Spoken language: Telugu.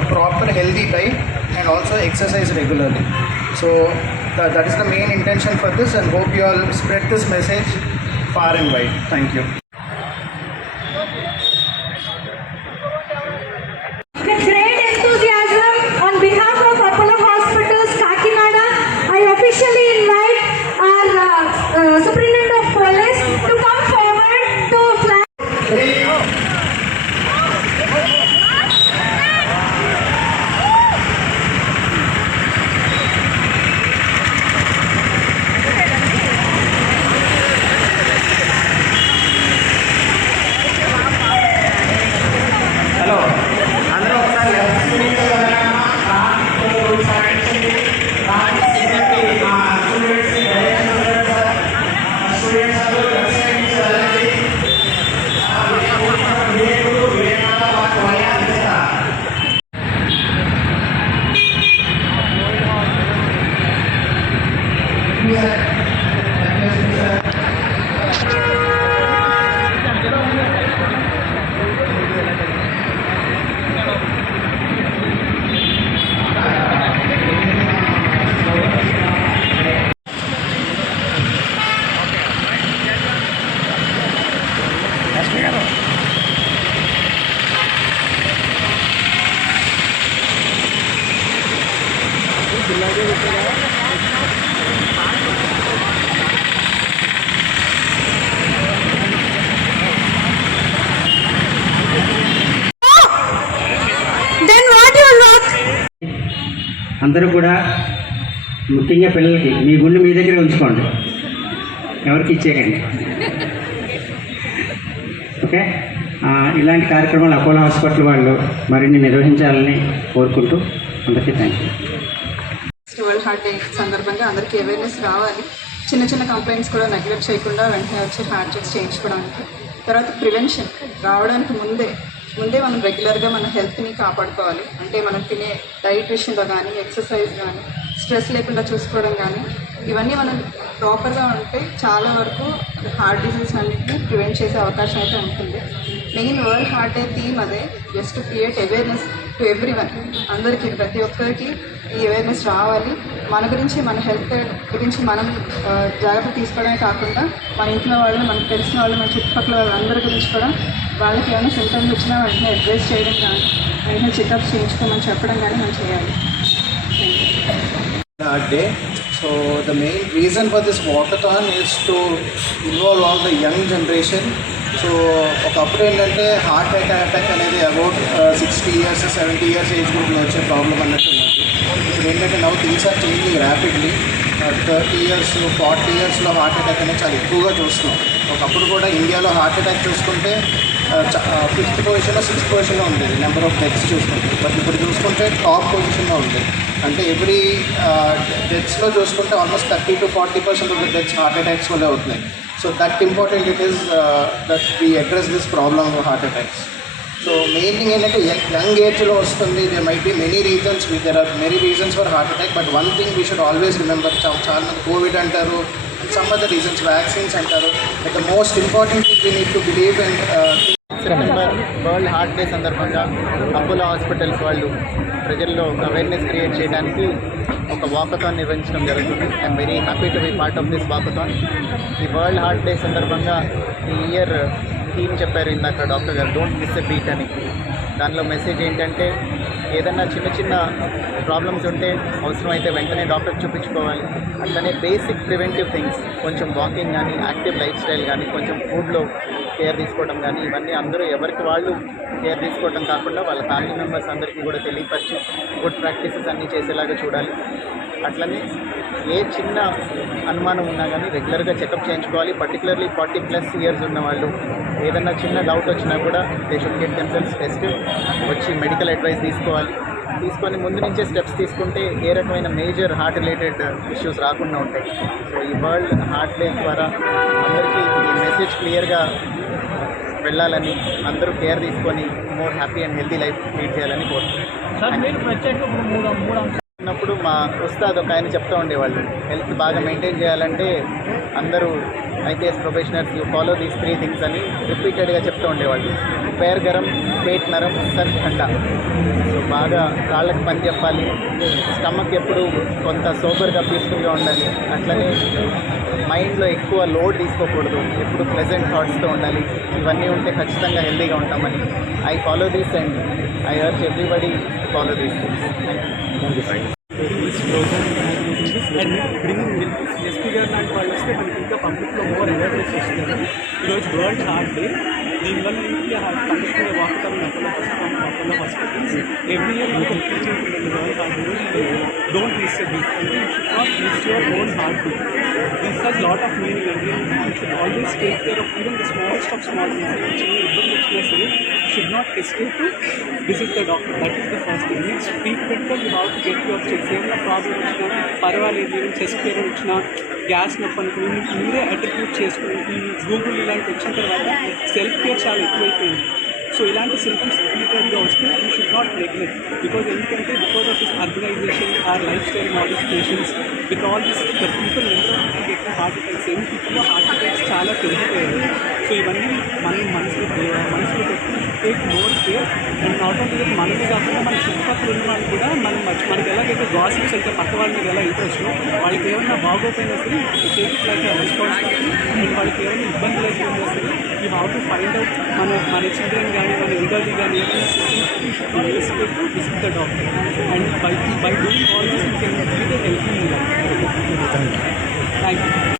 a proper healthy diet and also exercise regularly. So tha- that is the main intention for this and hope you all spread this message far and wide. Thank you. With great enthusiasm, on behalf of Apollo Hospitals, Kakinada, I officially invite our uh, uh, Superintendent of Police to come forward to flag. అందరూ కూడా ముఖ్యంగా పిల్లలకి మీ గుళ్ళు మీ దగ్గరే ఉంచుకోండి. ఎవరికి ఇచ్చేయండి ఓకే? ఇలాంటి కార్యక్రమాలు అపోలో హాస్పిటల్ వాళ్ళు మరిన్ని నిర్వహించాలని కోరుకుంటూ అందరికీ thank you world heart day సందర్భంగా అందరికీ అవేర్నెస్ రావాలి. చిన్న చిన్న కంప్లైంట్స్ కూడా నెగ్లెక్ట్ చేయకుండా వెంటనే వచ్చి హార్ట్ చెక్ చేయించుకోవడానికి. తర్వాత ప్రివెన్షన్ రావడానికి ముందే ముందే మనం రెగ్యులర్గా మన హెల్త్ని కాపాడుకోవాలి. అంటే మనం తినే డైట్ విషయంలో కానీ ఎక్సర్సైజ్ కానీ స్ట్రెస్ లేకుండా చూసుకోవడం కానీ ఇవన్నీ మనం ప్రాపర్గా ఉంటే చాలా వరకు హార్ట్ డిసీజ్ అన్నింటినీ ప్రివెంట్ చేసే అవకాశం అయితే ఉంటుంది. Main world heart day theme అదే. Just create awareness to everyone అందరికీ ప్రతి ఒక్కరికి ఈ అవేర్నెస్ రావాలి. మన గురించి మన హెల్త్ గురించి మనం జాగ్రత్త తీసుకోవడమే కాకుండా మన ఇంట్లో వాళ్ళు మనకు తెలిసిన వాళ్ళు మన చుట్టుపక్కల వాళ్ళందరి గురించి కూడా వాళ్ళకి ఏమైనా సిమ్టమ్స్ వచ్చినా వెంటనే అడ్వైస్ చేయడం కానీ వెంటనే చెకప్ చేయించుకోమని చెప్పడం కానీ మనం చేయాలి. Day so So the main reason for this walkathon is to involve all the young generation. So ఒకప్పుడు ఏంటంటే హార్ట్ అటాక్ అనేది about sixty years seventy years age గ్రూప్లో వచ్చే ప్రాబ్లం అన్నట్టు ఉన్నది ఇప్పుడు ఏంటంటే now things are changing rapidly thirty years forty ఇయర్స్లో హార్ట్ అటాక్ అనేది చాలా ఎక్కువగా చూస్తున్నాం. ఒకప్పుడు కూడా ఇండియాలో హార్ట్ అటాక్ చూసుకుంటే ఫిఫ్త్ పొజిషన్లో సిక్స్త్ పొజిషన్లో ఉంది. నెంబర్ ఆఫ్ డెత్స్ చూసుకుంటే. బట్ ఇప్పుడు చూసుకుంటే టాప్ పొజిషన్లో ఉంది. అంటే ఎవ్రీ డెత్స్లో చూసుకుంటే almost thirty to forty percent of the deaths heart attacks వల్లే అవుతున్నాయి. So that important it is that we address this problem of heart attacks so main thing ఏంటంటే యంగ్ ఏజ్లో వస్తుంది they might be many reasons there are many reasons for heart attack but one thing we should always remember చాలా మంది కోవిడ్ అంటారు సమ్ అదర్ రీజన్స్ వ్యాక్సిన్స్ అంటారు but most important we need to believe and September world heart day సందర్భంగా అపోలో హాస్పిటల్స్ వాళ్ళు ప్రజల్లో ఒక అవేర్నెస్ క్రియేట్ చేయడానికి ఒక వాకథాన్ నిర్వహించడం జరుగుతుంది. I'm very happy to be part of this walkathon. ఈ వరల్డ్ హార్ట్ డే సందర్భంగా ఈ ఇయర్ థీమ్ చెప్పారు ఇందాక డాక్టర్ గారు డోంట్ మిస్ ఎ బీట్ అని. దానిలో మెసేజ్ ఏంటంటే ఏదన్నా చిన్న చిన్న ప్రాబ్లమ్స్ ఉంటే అవసరమైతే వెంటనే డాక్టర్ చూపించుకోవాలి. అట్లనే బేసిక్ ప్రివెంటివ్ థింగ్స్ కొంచెం వాకింగ్ కానీ యాక్టివ్ లైఫ్ స్టైల్ కానీ కొంచెం ఫుడ్లో కేర్ తీసుకోవడం కానీ ఇవన్నీ అందరూ ఎవరికి వాళ్ళు కేర్ తీసుకోవడం కాకుండా వాళ్ళ ఫ్యామిలీ మెంబర్స్ అందరికీ కూడా తెలియపరిచి గుడ్ ప్రాక్టీసెస్ అన్నీ చేసేలాగా చూడాలి. అట్లనే ఏ చిన్న అనుమానం ఉన్నా కానీ రెగ్యులర్గా చెకప్ చేయించుకోవాలి. పర్టికులర్లీ ఫార్టీ ప్లస్ ఇయర్స్ ఉన్న వాళ్ళు ఏదన్నా చిన్న డౌట్ వచ్చినా కూడా they should get themselves test వచ్చి మెడికల్ అడ్వైస్ తీసుకోవాలి. తీసుకొని ముందు నుంచే స్టెప్స్ తీసుకుంటే ఏ రకమైన మేజర్ హార్ట్ రిలేటెడ్ ఇష్యూస్ రాకుండా ఉంటాయి. సో ఈ వరల్డ్ హార్ట్ డే ద్వారా అందరికీ ఈ మెసేజ్ క్లియర్గా వెళ్ళాలని అందరూ కేర్ తీసుకొని more happy and healthy life lead చేయాలని కోరుతున్నాను. చేస్తున్నప్పుడు మా ఉస్తాద్ ఒక ఆయన చెప్తూ ఉండేవాళ్ళు హెల్త్ బాగా మెయింటైన్ చేయాలంటే అందరూ IPS professionals you follow these three things అని రిపీటెడ్గా చెప్తూ ఉండేవాళ్ళు. పేర్ గరం పేట్ నరం సర్ ఠండా సో బాగా కాళ్ళకి పని చెప్పాలి. స్టమక్ ఎప్పుడు కొంత సోబర్గా పీస్ఫుల్గా ఉండాలి. అట్లనే మైండ్లో ఎక్కువ లోడ్ తీసుకోకూడదు. ఎప్పుడు ప్లెజెంట్ థాట్స్తో ఉండాలి. ఇవన్నీ ఉంటే ఖచ్చితంగా హెల్తీగా ఉంటామని I follow these and I urge everybody follow these things this program and bringing SP గారు లాంటి వాళ్ళు వస్తే మనకి ఇంకా పబ్లిక్లో మోర్ అవేర్నెస్ వస్తుంది ఈరోజు వరల్డ్ హార్ట్ డే దీనివల్ల ఏంటి? పబ్లిక్లో వాకుతారు Apollo hospital Apollo hospitals every year మనకు టీచింగ్ ఉంటుంది. World heart day don't miss it not miss your own heart day this has lot of meaning అండి always take care of even the smallest of small చిన్న ఇబ్బంది వచ్చినా సరే should not escape to visit the doctor that is the first thing next ఫ్రీక్వెంట్గా you have to get your checks ఏమైనా ప్రాబ్లం వచ్చినా పర్వాలేదు ఏమైనా చెస్ట్ పెయిన్ వచ్చినా గ్యాస్ నొప్పి అనుకుని మీకు మీరే అట్రిబ్యూట్ చేసుకుని ఈ గూగుల్ ఇలాంటి వచ్చిన తర్వాత సెల్ఫ్ కేర్ చాలా ఎక్కువైపోయింది. సో ఇలాంటి సింటమ్స్ రిపీటెడ్గా వస్తే you should not neglect because ఎందుకంటే because of this organization our lifestyle modifications with all this the people number ఎక్కువ హార్ట్ అటాక్స్ ఎన్ని పీపుల్లో హార్ట్ అటాక్స్ చాలా పెరిగిపోయాయి సో ఇవన్నీ మనం మనసులో మనసులో పెట్టి take more care and not only మనమే కాకుండా మన చుట్టుపక్కల ఉన్న వాళ్ళు కూడా మనం మనకి ఎలాగైతే గాసిప్స్ అంటే పక్క వాళ్ళ మీద ఎలా ఇంట్రెస్ట్ వాళ్ళకి ఏమైనా బాగోపోయినా సరే టేక్ లైక్ రెస్పాన్స్ అండ్ వాళ్ళకి ఏమైనా ఇబ్బందులు అయితే ఉన్నా సరే you have to find out మన మన చిల్డ్రన్ కానీ మన ఎల్డర్లీ కానీ ఏమైనా system visit the doctor and by by doing all this you can lead healthy thank you